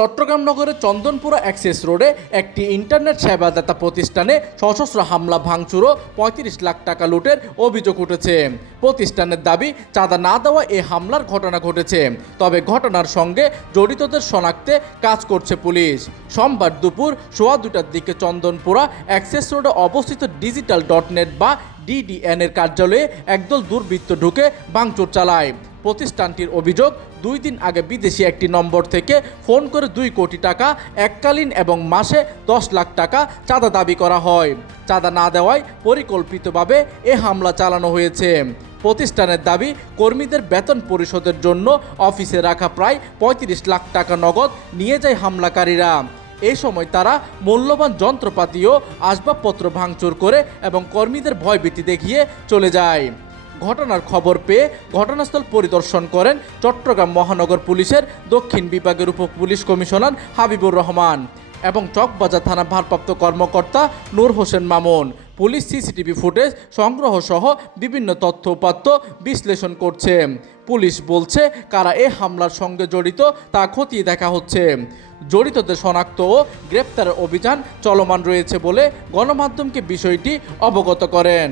চট্টগ্রাম নগরের চন্দনপুরা অ্যাক্সেস রোডে একটি ইন্টারনেট সেবাদাতা প্রতিষ্ঠানে সশস্ত্র হামলা ভাঙচুর ও ৩৫ লাখ টাকা লুটের অভিযোগ উঠেছে। প্রতিষ্ঠানের দাবি, চাঁদা না দেওয়া এ হামলার ঘটনা ঘটেছে। তবে ঘটনার সঙ্গে জড়িতদের শনাক্তে কাজ করছে পুলিশ। সোমবার দুপুর 2:15টার দিকে চন্দনপুরা অ্যাক্সেস রোডে অবস্থিত digital.net বা DDN এর কার্যালয়ে একদল দুর্বৃত্ত ঢুকে ভাঙচুর চালায়। প্রতিষ্ঠানটির অভিযোগ, 2 দিন আগে বিদেশি একটি নম্বর থেকে ফোন করে 2 কোটি টাকা এককালীন এবং মাসে 10 লাখ টাকা চাঁদা দাবি করা হয়। চাঁদা না দেওয়ায় পরিকল্পিতভাবে এ হামলা চালানো হয়েছে। প্রতিষ্ঠানের দাবি, কর্মীদের বেতন পরিশোধের জন্য অফিসে রাখা প্রায় 35 লাখ টাকা নগদ নিয়ে যায় হামলাকারীরা। এই সময় তারা মূল্যবান যন্ত্রপাতি ও আসবাবপত্র ভাঙচুর করে এবং কর্মীদের ভয়ভীতি দেখিয়ে চলে যায়। ঘটনার খবর পেয়ে ঘটনাস্থল পরিদর্শন করেন চট্টগ্রাম মহানগর পুলিশের দক্ষিণ বিভাগের উপপুলিশ কমিশনার হাবিবুর রহমান এবং চকবাজার থানা ভারপ্রাপ্ত কর্মকর্তা Noor Hossain Mamun. Police CCTV footage সংগ্রহ সহ বিভিন্ন তথ্য উপাত্ত বিশ্লেষণ করছে। পুলিশ বলছে, কারা এ হামলার সঙ্গে জড়িত তা খতিয়ে দেখা হচ্ছে। জড়িতদের শনাক্ত ও গ্রেপ্তারের অভিযান চলমান রয়েছে বলে গণমাধ্যমকে বিষয়টি অবগত করেন।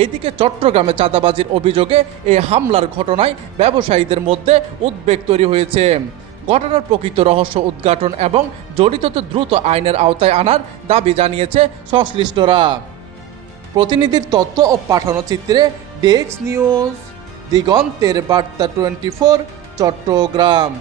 এইদিকে চট্টগ্রামে চাঁদাবাজির অভিযোগে এই হামলার ঘটনায় ব্যবসায়ীদের মধ্যে উদ্বেগ তৈরি হয়েছে। ঘটনার প্রকৃত রহস্য উদ্ঘাটন এবং জড়িতদের দ্রুত আইনের আওতায় আনার দাবি জানিয়েছে সংশ্লিষ্টরা। প্রতিনিধির তথ্য ও পাঠানো চিত্রে ডেস্ক নিউজ, দিগন্তের বার্তা 24, চট্টগ্রাম।